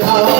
Ram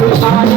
You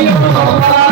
Hare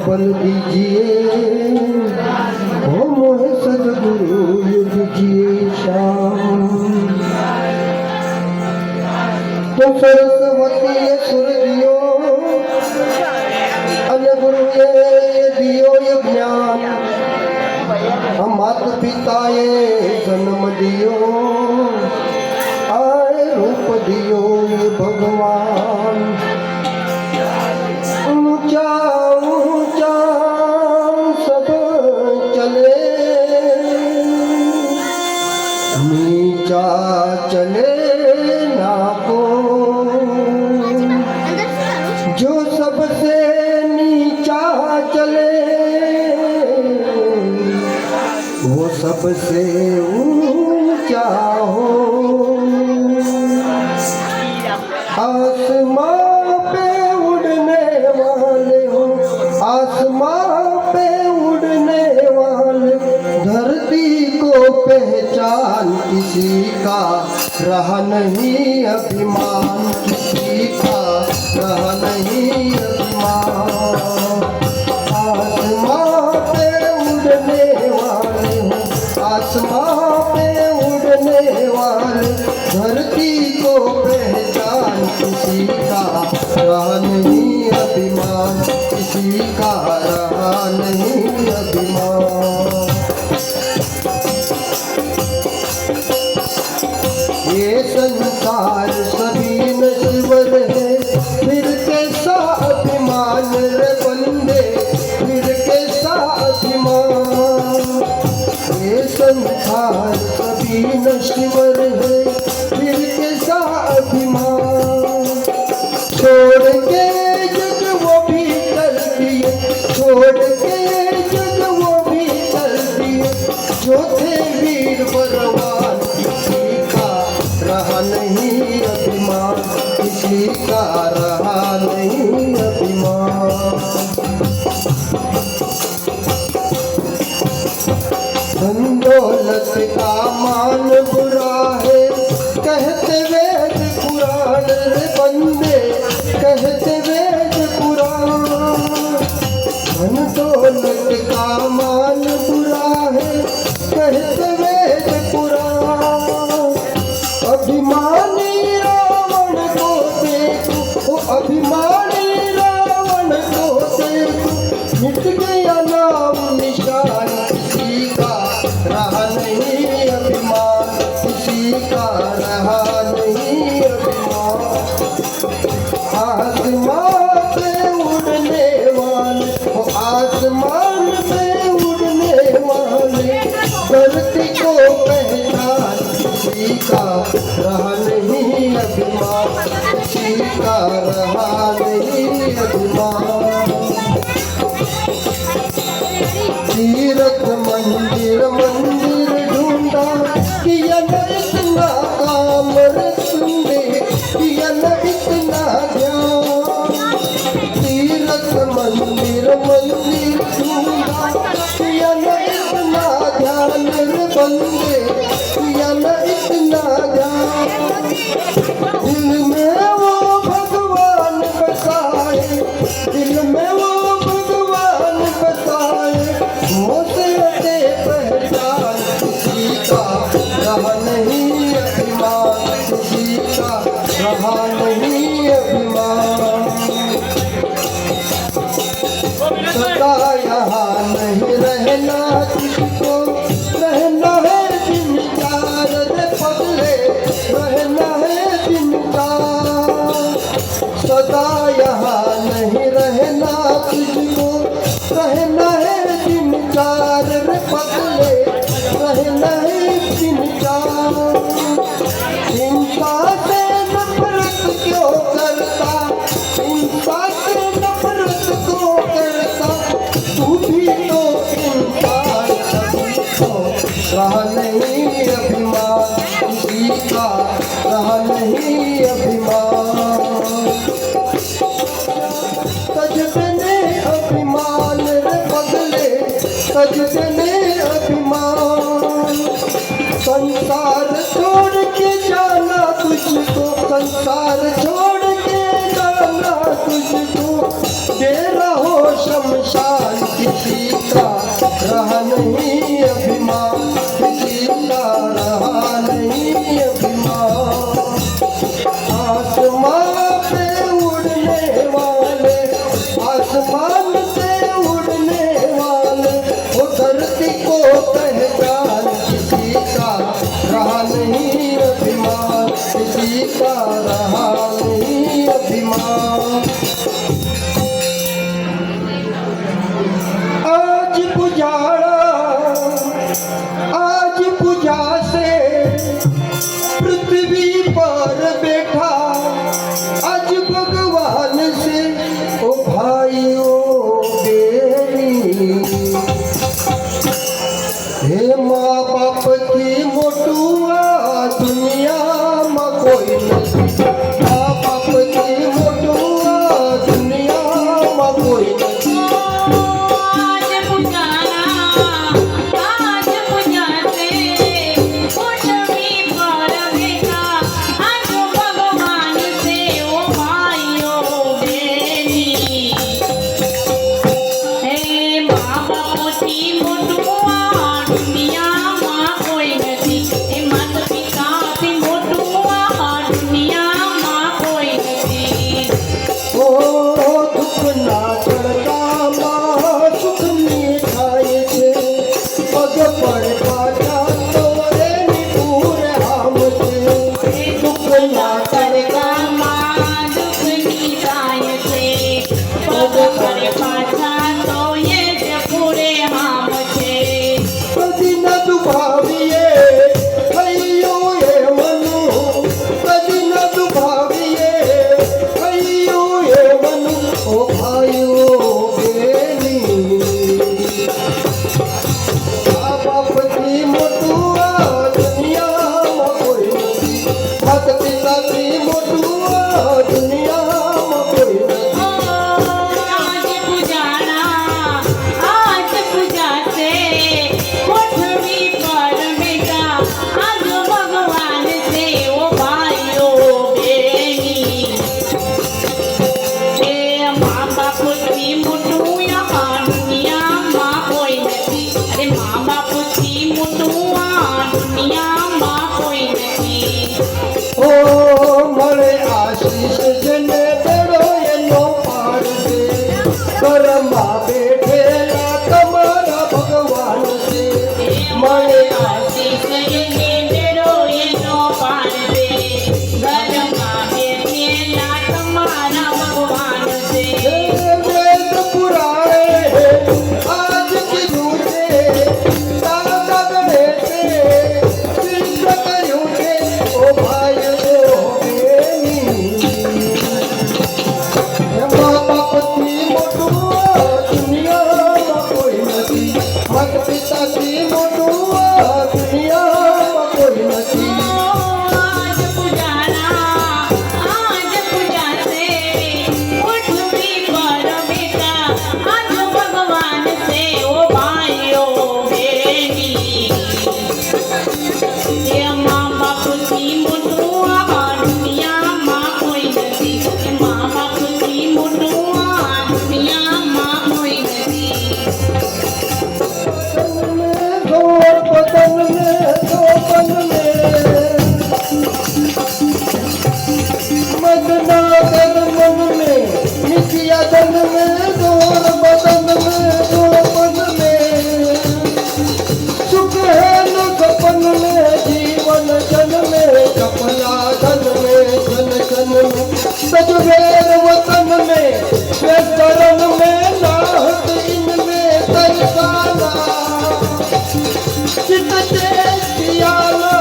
बल दीजिए हो मोहे सदगुरु दीजिए श्याम। तो सरस्वती सुर दियो अने गुरु दियो ये ज्ञान। हम मात पिताए जन्म दियो आए रूप दियो ये भगवान। ऊंचा ऊंचा सब चले नीचा चले ना को। जो सबसे नीचा चले वो सबसे ऊंचा हो। आसमां पे उड़ने वाले हो आसमां पे उड़ने वाले। धरती को पहचान किसी का रहा नहीं अभिमान। किसी का रहा नहीं अभिमान। आसमां पे उड़ने वाले हो आसमां पे उड़ने वाले। धरती को पहचान किसी का रहा नहीं अभिमान। किसी का रहा नहीं अभिमान। ये संसार सभी नश्वर है फिर कैसा अभिमान रे बंदे फिर कैसा अभिमान। ये संसार सभी नश्वर है फिर कैसा अभिमान। छोड़ के जग वो भी कर दिए छोड़ के जग वो भी कर दिए। जो थे वीर बलवान किसी का रहा नहीं अभिमान। किसी का रहा नहीं अभिमान। धन दौलत का मान बुरा है कहते वेद पुराण रे बंदे कहते वेद पुराण। धन दौलत का मान बुरा है कहते वेद पुराण। अभिमानी रावण को देखो अभिमानी रावण को देखो। मिट गया नाम निशान किसी का रहा नहीं अभिमान। किसी का रहा नहीं अभिमान। आसमान पे उड़ने वाले हो आसमान पे उड़ने वाले। धरती को पहचान किसी का रहा नहीं अभिमान। किसी का रहा नहीं अभिमान। तीर्थ मंदिर मंदिर ढूंढा किया न इतना काम रखने किया न इतना ध्यान। तीर्थ मंदिर मंदिर ढूंढा किया न इतना ध्यान रे बंदे किया न इतना ध्यान। दिल में वो भगवान बसाए दिल में वो भगवान बसाए। मोसे पहचान किसी का रहा नहीं अभिमान। किसी का रहा नहीं अभिमान। सदा यहाँ नहीं रहना किसको रहना है दिन चार रे पगले रहना है दिन का। सदा यहाँ नहीं रहना तुझको रहना है दिन चार रे पगले रहना है दिन चार। हिंसा से नफरत क्यों करता हिंसा से नफरत क्यों करता। तू भी तो इंसान सभी को रहा नहीं अभिमान। किसी का रहा नहीं अभिमान। तजने अभिमान रे बदले तजने अभिमान। संसार छोड़ के जाना तुझको संसार छोड़ के जाना तुझको दे रहो शमशान, किसी का रहा नहीं अभिमान, किसी का रहा नहीं अभिमान। आसमान पे उड़ने वाले, आसमान से उड़ने वाले, वो धरती को पहचान, किसी का रहा नहीं अभिमान, किसी का रहा नहीं अभिमान। आज पुजारा, आज पूजा से पृथ्वी पर बैठा, आज भगवान से ओ भाइयों बेरी। हे माँ बाप की मोटुआ दुनिया में कोई नहीं, माँ बाप की मोटुआ दुनिया में कोई नहीं। बैठेला तुम्हारा भगवान से मरे आशीष बेड़ो एनो पार दे, घर में बैठेला तुम्हारा भगवान से। वेद पुराणे आज की झूठे दादा गणेशे सिद्ध करूं थे ओ भाई ओ बेनी। माँ बाप की मोटुआ दुनिया में कोई नहीं, माता पिता की मोटुआ दुनिया में कोई नहीं। आज पुजारा आज पूजा से उठवी पर बेटा, आज भगवान से ओ भाइयों बेनी। ये माँ बाप की मोटुआ दुनिया में कोई नहीं, ये माँ बाप की मोटुआ दुनिया में कोई नहीं। बदन में दो बन में मदना गन मन में मिथिया दन में जोर बदन में दो बन में सुख है न सपन में जीवन जन में कपला धन में धन जन में सजवेर वतन में शरण में नाहत इनमें तरसाना चित से सियाला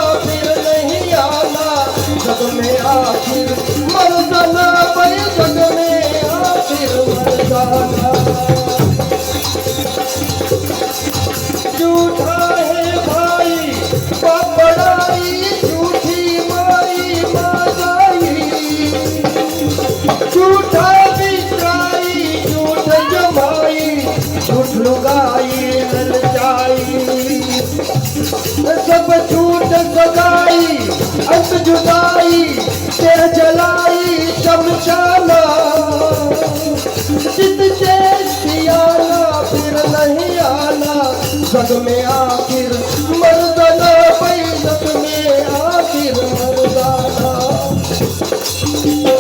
जग में आखिर मर्दाना भाई, जग में आखिर मर्दाना।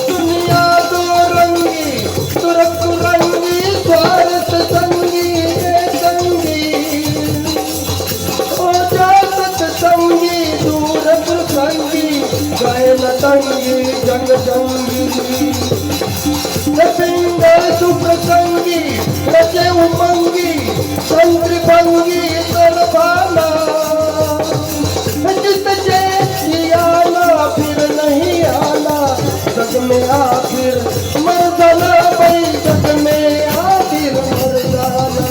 दुनिया दो रंगी तुरक रंगी, स्वार्थ संगी ये संगी, ओ जात संगी दूर संगी, गए न तंगी जंग जंगी। पिंगल सुप्रसंगी रचे उमंगी, संत्र भंगी सरभाना। जित जैसी आना फिर नहीं आना, जग में आखिर मर्दाना भाई, जग में आखिर मर्दाना।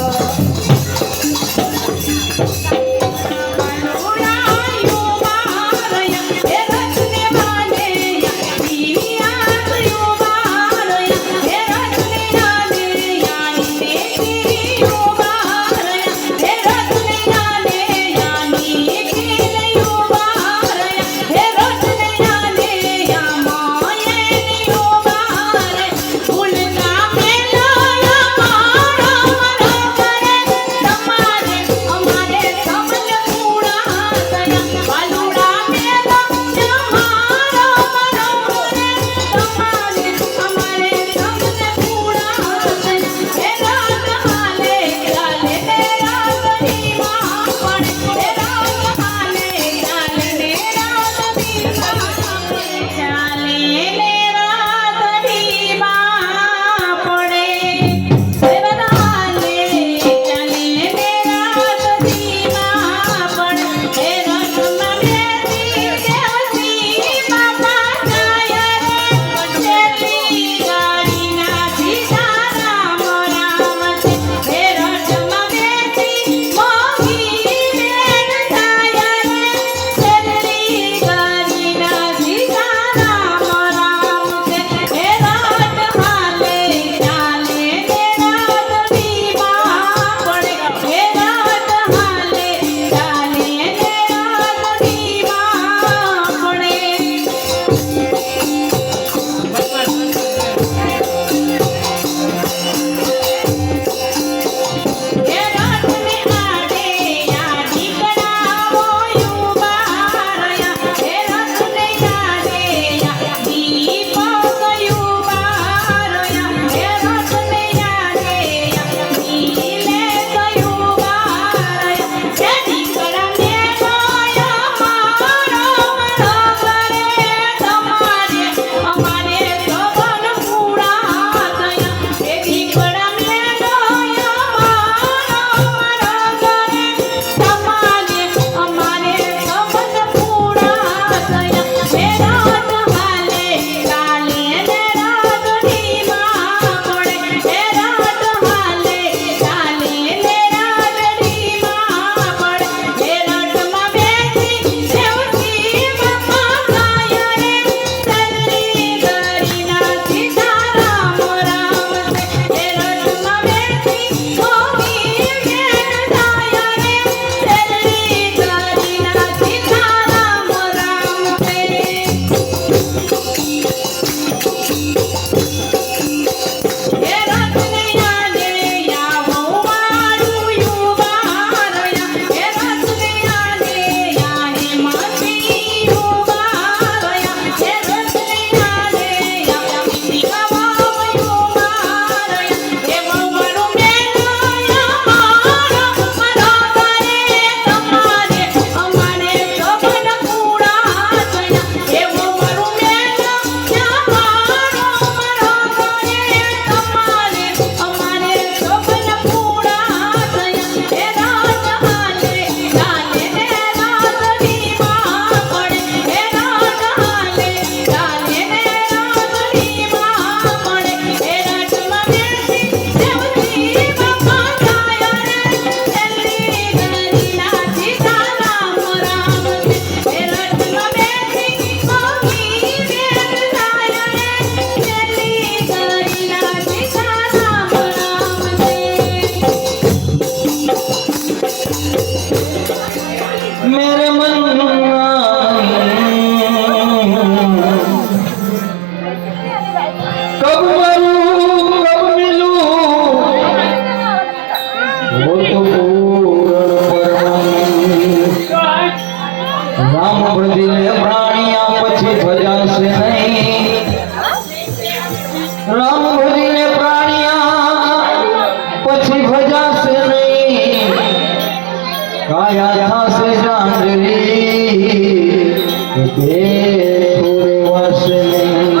वो तो पूर्ण રામ ભજીને પ્રાણિયા પછી ભજાશે નહીં રામ ભજીને પ્રાણિયા પછી ભજાશે નહીં કાયા થશે જાંજરી બે થોડે વાસે નહીં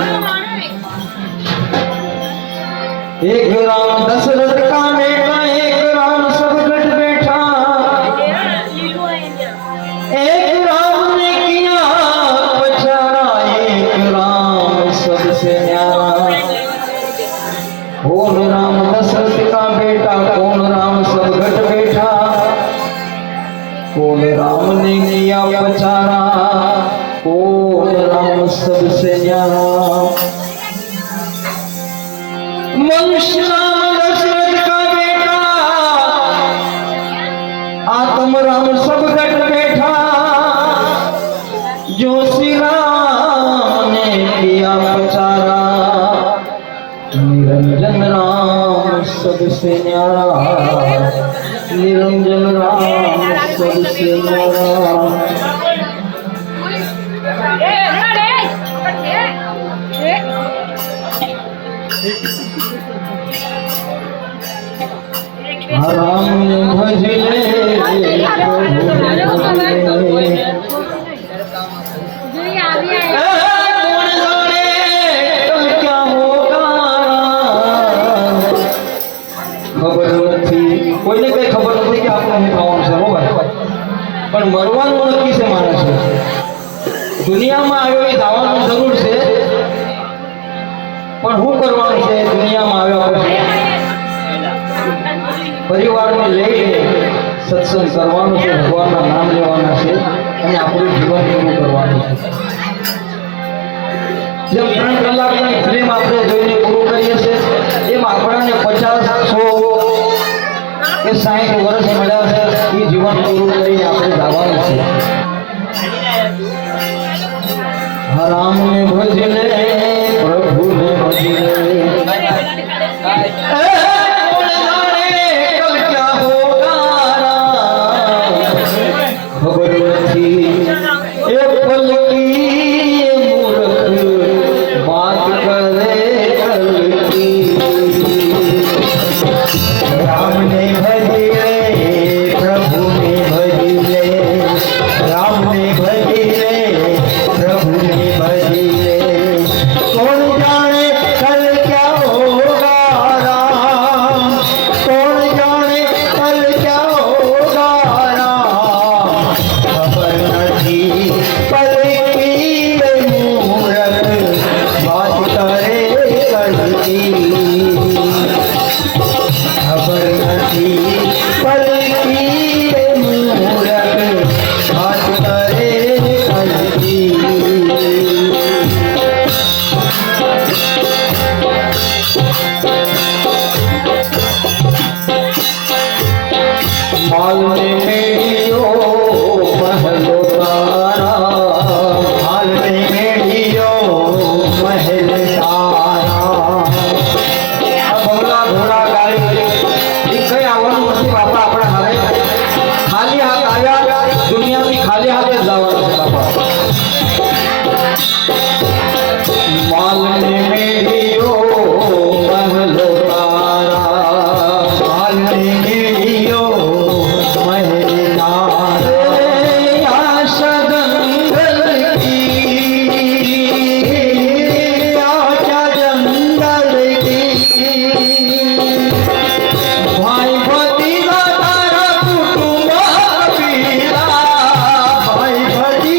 एक राम दशरथ का बेटा एक राम सब गठ बैठा एक राम ने किया बचारा एक राम सबसे न्यारा कौन राम दशरथ का बेटा कौन राम सब गठ बैठा कौन राम ने किया बचारा कौन राम सबसे न्यारा मनुष्य राम दशरथ का बेटा आत्म राम सब गठ बैठा जो श्री राम ने किया बचारा निरंजन राम सबसे न्यारा निरंजन राम सबसे न्यारा राम भजले क्या होगा खबर નથી કોઈને કઈ ખબર નથી કે આપણે શું થવાનું છે બરાબર પણ મરવાનું નક્કી છે માણસ દુનિયામાં આવ્યો એ થવાનું જરૂર છે પણ શું કરવાનું છે દુનિયામાં આવ્યા પછી પરિવારને લઈને સત્સંગ કરવાનો છે ભગવાનના નામ લેવાના છે અને આપણું જીવન પૂરું કરવાનું છે જેમ 3 કલાકની ફિલ્મ આપણે જોઈને પૂરું કરીએ છીએ એમ આપણને 50 100 કે 60 વર્ષ મળ્યા છે એ જીવન પૂરું કરીને આપણે જવાનું છે રામને ભજલે પ્રભુને ભજલે खबर नहीं ये पल की मूर्ख बात करे कल की राम ने भजिले प्रभु ने भजिले राम ने भजिले प्रभु ने भजिले कौन जाने कल क्या होगा राम कौन जाने कल क्या होगा खबर नहीं पल की मूरत बात करे कल की माल में मेडियो महलो तारा माल में मेडियो महल तारा बंगला घोड़ा गाड़ी कई आवવાનું નથી બાપા આપણે હારે ખાલી હાથ આવ્યા દુનિયાની ખાલી હાથે જવાનું છે બાપા માલ ને મેડિયો મહલો તારા માલ ને મેડિયો મહેલ તારા આશા જંગલ કી આશા જંગલ કી भाई भतीजा तारा कुटुंब कबीरा भाई भतीजा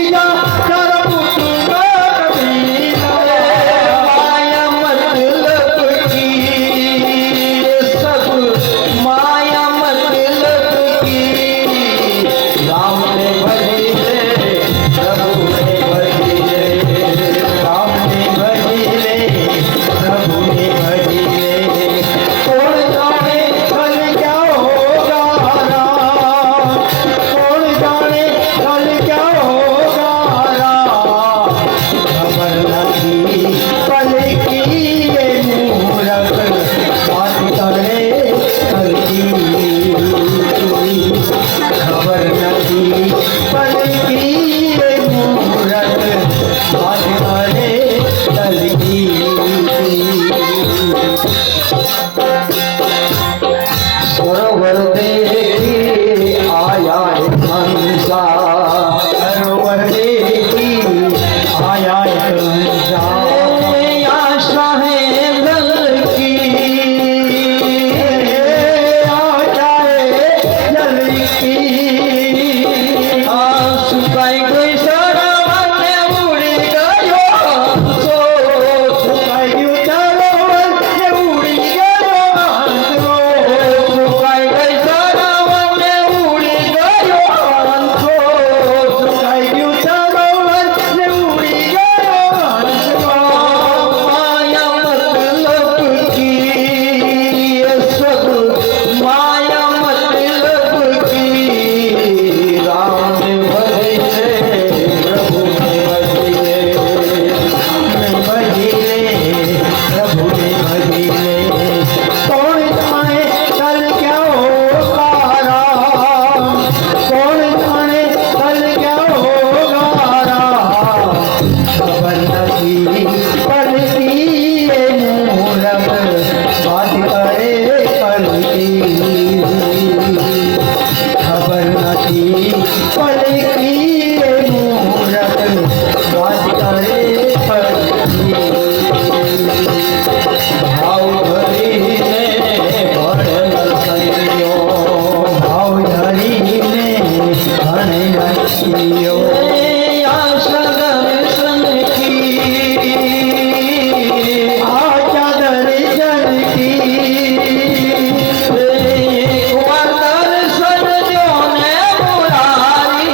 रखियो आशा दर्शन की आशा दर्शन की एक बार दर्शन जो ने मुरारी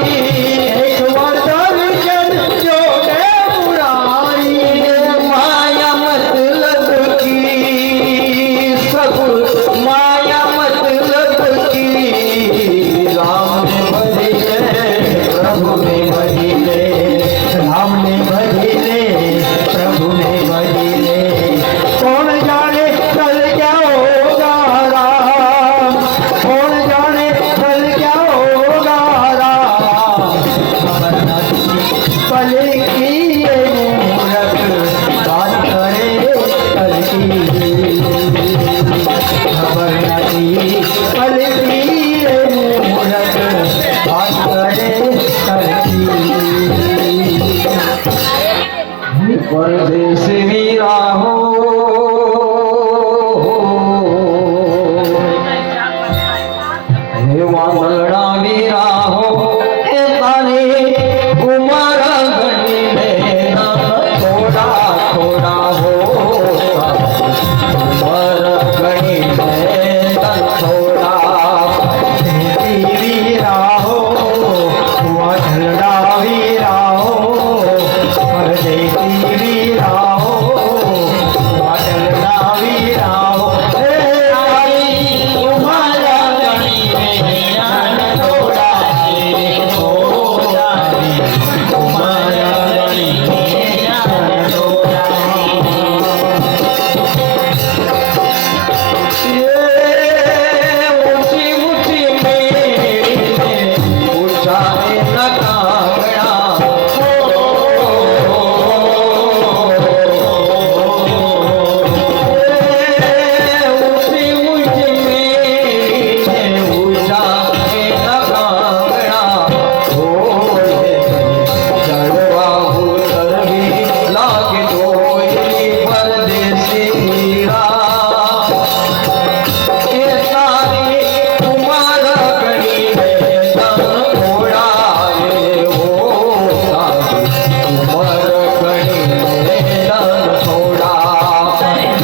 एक बार दर्शन जो ने मुरारी माया मतलब की सब माया मतलब की राम ने भजिले प्रभु ने भजिले राम ने भजिले प्रभु ने भजिले कौन जाने कल क्या होगा राम कौन जाने कल क्या होगा राम खबर नहीं कल की ये मूरत बात करे कल की खबर नहीं कल की ये मूरत बात करे कल की परदेश वीरा हो हे वांदड़ा वीरा हो हे तारे कुमार गणी में थोड़ा थोड़ा हो कुमार गणी में थोड़ा वीरा हो वांदड़ा वीरा हो परदेसी वीरा हो वांदड़ा वीरा हो हे तारे कुमार गणी में थोड़ा थोड़ा कुमार गणी में थोड़ा ऊंची ऊंची मेरे ऊंचा न कांगड़ा ऊंची ऊंची मेरे ऊंचा न कांगड़ा हो चढ़वा उतर भी लागे दोई परदेसी वीरा ए तारी कुमार गणी में तन थोड़ा रे हो तारी कुमार गणी में तन थोड़ा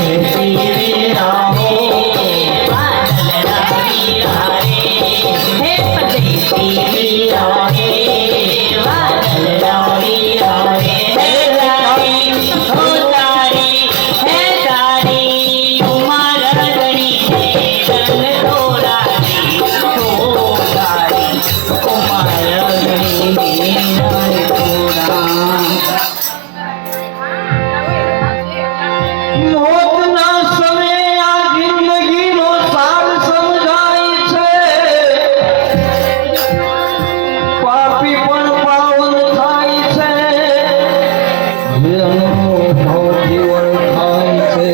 परदेसी वीरा हो મોતના સમયે આ જિંદગીનો સાર સમજાય છે પાપી પણ પાવન થાય છે અનુભવથી ઓળખાય છે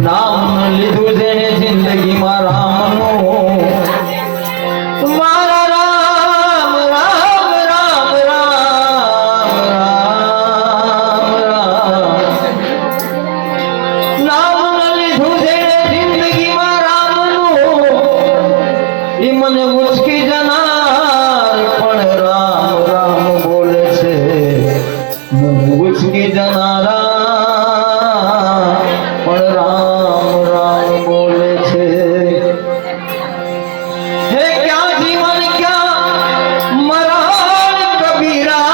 નામ લીધું જેને જિંદગીમાં રામનું મારા રામ રામ રામ રામ રામ રામ ન લીધું છે જિંદગીમાં રામનું ઈ મને ઉચકી જનાર પણ રામ રામ બોલે છે હું ઉચકી જનારા પણ રામ રામ બોલે છે હે ક્યાં જીવન ક્યાં મરણ કબીરા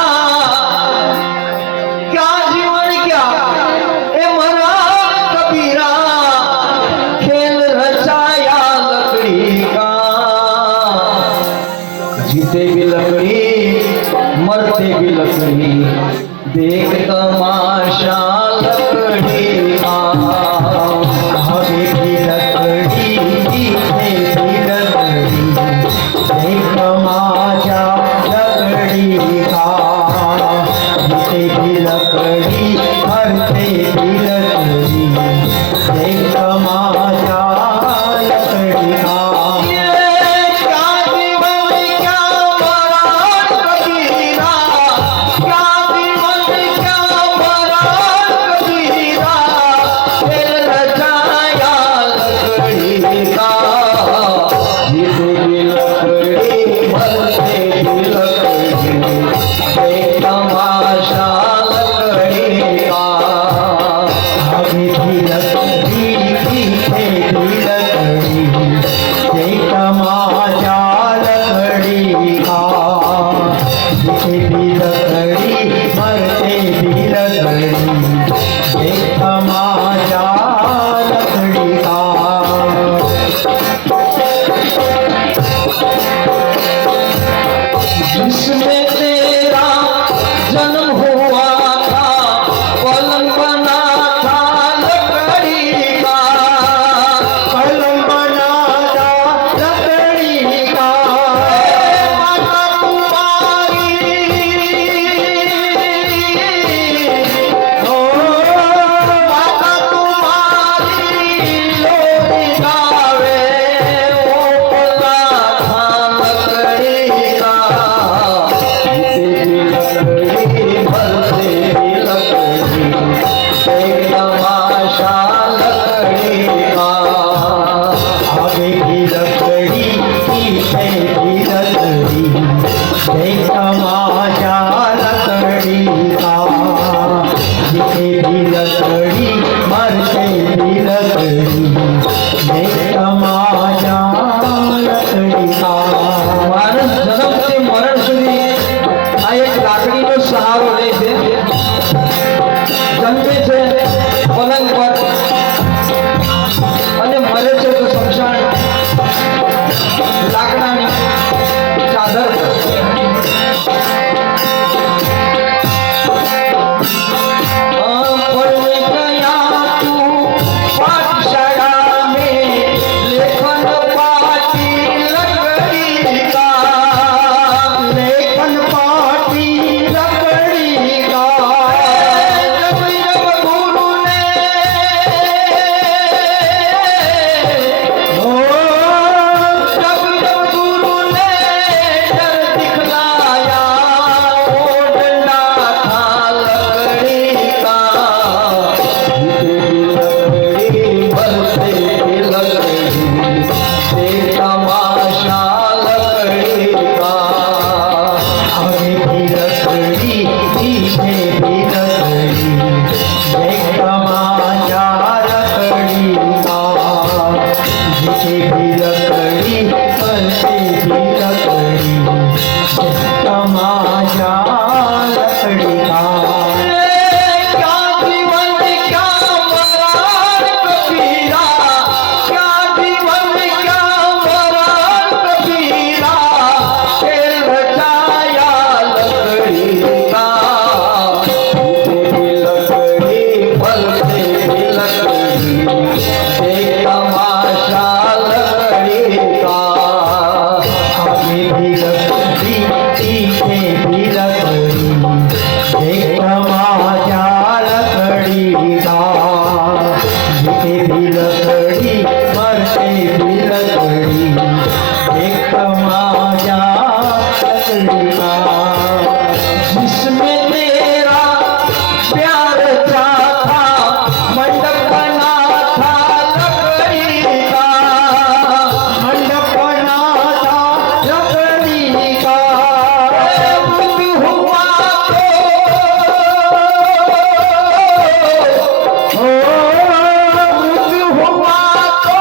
क्या जीवन क्या ए मरा कबीरा खेल रचाया लकड़ी का जीते भी लकड़ी मरते भी लकड़ी देख तमाशा लकड़ी का हमें भी लकड़ी जीते भी लकड़ी देख तमाशा लकड़ी का जीते भी लकड़ी मरते भी लकड़ी देख तमाशा लकड़ी का क्या जीवन क्या मरण कबीरा क्या जीवन क्या मरण जिसमें तेरा जन्म हुआ था पलंग बना था लकड़ी का, पलंग बना था लकड़ी का। माता तुम्हारी ओ माता तुम्हारी लोरी गावे वो पला था लकड़ी का। तेरी लकड़ी भरते लकड़ी एक तमाशा लकड़ी का। आगे की लकड़ी पीछे की लकड़ी एक तमाशा लकड़ी का। जीते भी लकड़ी मरते भी लकड़ी एक तमाशा लकड़ी का। માણસ જન્મથી મરણ સુધી આ એક લાકડીનો સહારો લે છે. જન્મે છે પલંગ પર અને મરે છે તો શમશાન લાકડાની ચાદર પર. पढ़ने गया तू पाठशाला में लेखन पाटी लकड़ी का, लेखन पाटी लकड़ी का। जब जब गुरु ने ओ जब जब गुरु ने डर दिखलाया वो डंडा था लकड़ी का। लकड़ी भरते लकड़ी से तमाशा लकड़ी का। आगे भी लकड़ी पीछे भी लकड़ी एक तमाशा लकड़ी का। जीते भी लकड़ी मरते भी लकड़ी एक तमाशा लकड़ी का। क्या जीवन क्या मरण कबीरा, क्या जीवन क्या मरण कबीरा, खेल रचाया लकड़ी का। जीते लकड़ी पलते लकड़ी एक तमाशा लकड़ी का। आगे भी लकड़ी पीछे भी लकड़ी एक तमाशा लकड़ी का। जीते भी लकड़ी मरते भी लकड़ी एक तमाशा लकड़ी का। जिसमें तेरा प्यार था मंडप बना था लकड़ी का, मंडप बना था लकड़ी का। मृत्यु हुआ तो मृत्यु हुआ तो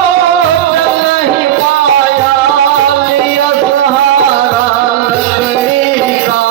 चल नहीं पाया लिया सहारा लकड़ी का।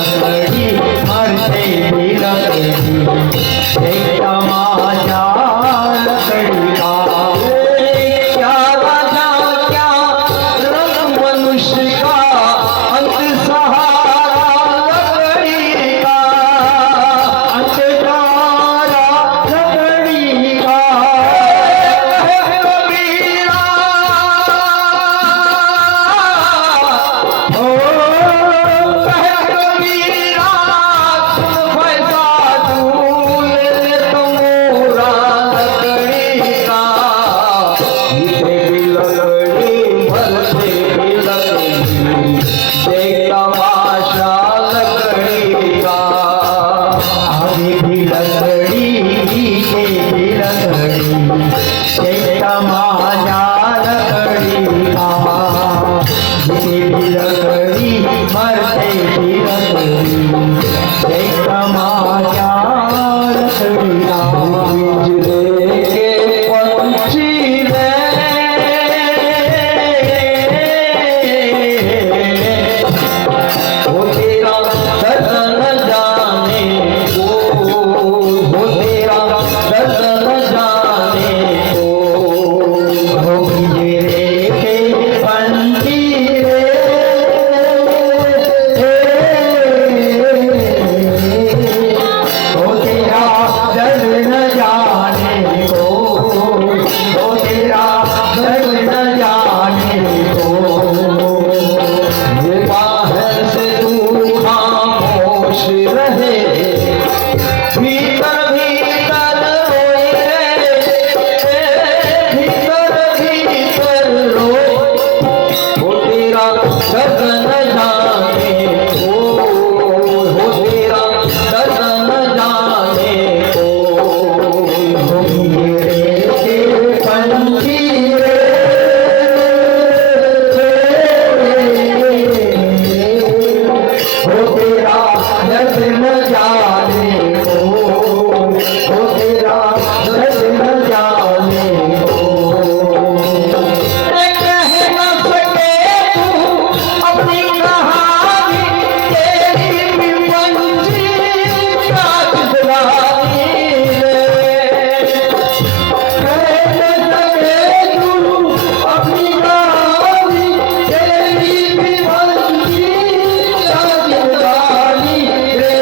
લકડી મરતે ભી લકડી એકતા માજા લકડી કા क्या राजा क्या रंग मनुष्य का अंत सहारा लकड़ी का अंत तारा लकड़ी का ओ कहे कबीरा सुन फैसा तू ले तो मोरा लकड़ी का जीते भी लकड़ी मरते भी लकड़ी देख तमाशा लकड़ी का आगे भी लकड़ी पीछे भी लकड़ी देख तमाशा लकड़ी का जीते भी लकड़ी मरते भी लकड़ी देख तमाशा लकड़ी का बिजले के पंछी रे वो तेरा दर्द जाने को वो तेरा दर्द जाने को वो बिजले के पंछी रे वो तेरा दर्द न जाने को वो तेरा दर्द न जाने को ये बाहर से तू खामोश रहे भीतर भीतर रोए रे भीतर भीतर रोए वो तेरा दर्द न जाने को वो तेरा दर्द न जाने को हो मेरे के पंछी रे हो तेरा दर्द न जाने को हो तेरा दर्द न जाने को कह न सके तू अपनी कहानी तेरी भी पंछी क्या दिखलानी रे कह न सके तू अपनी कहानी तेरी भी पंछी क्या दिखलानी रे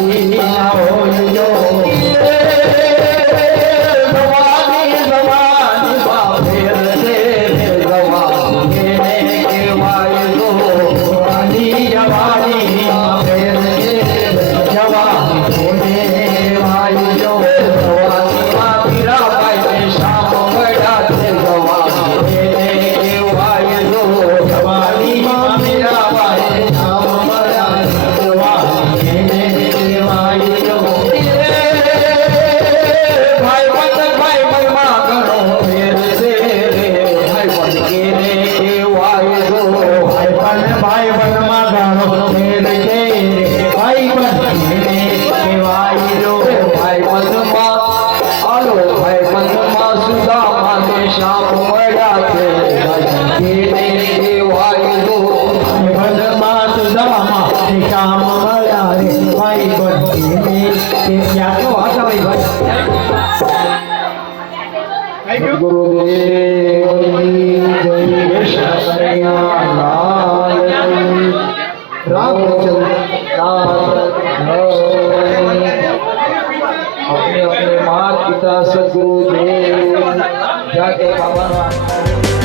વાલી હોય જવાની જવાની બાપેર છે જવાની કહેવાય જવાની જવાની બાપેર છે જવાની કોને વાયો જવાની પીરા ભાઈ શામ વડા છે જવાની કહેવાય જવાની પીરા ભાઈ શામ વડા જવાની કહેવાય ભાઈ મનમાં ઘણો ફેર છે ભાઈ પણ કેને કહેવાય ભાઈ મનમાં ઘણો ફેર છે ભાઈ પણ કેને કહેવાય ભાઈ મનમાં આલો ભાઈ મનમાં સુદામા તે શામ મળ્યા છે કેને કહેવાય મનમાં સુદામા તે શામ મળ્યા રે ભાઈ પણ કેને કે ક્યાં તો હતા ભાઈ ગુરુદેવની જય કૃષ્ણ લાલ रामचंद्र अपने अपने माता पिता सदगुरुदेव जाके बाबा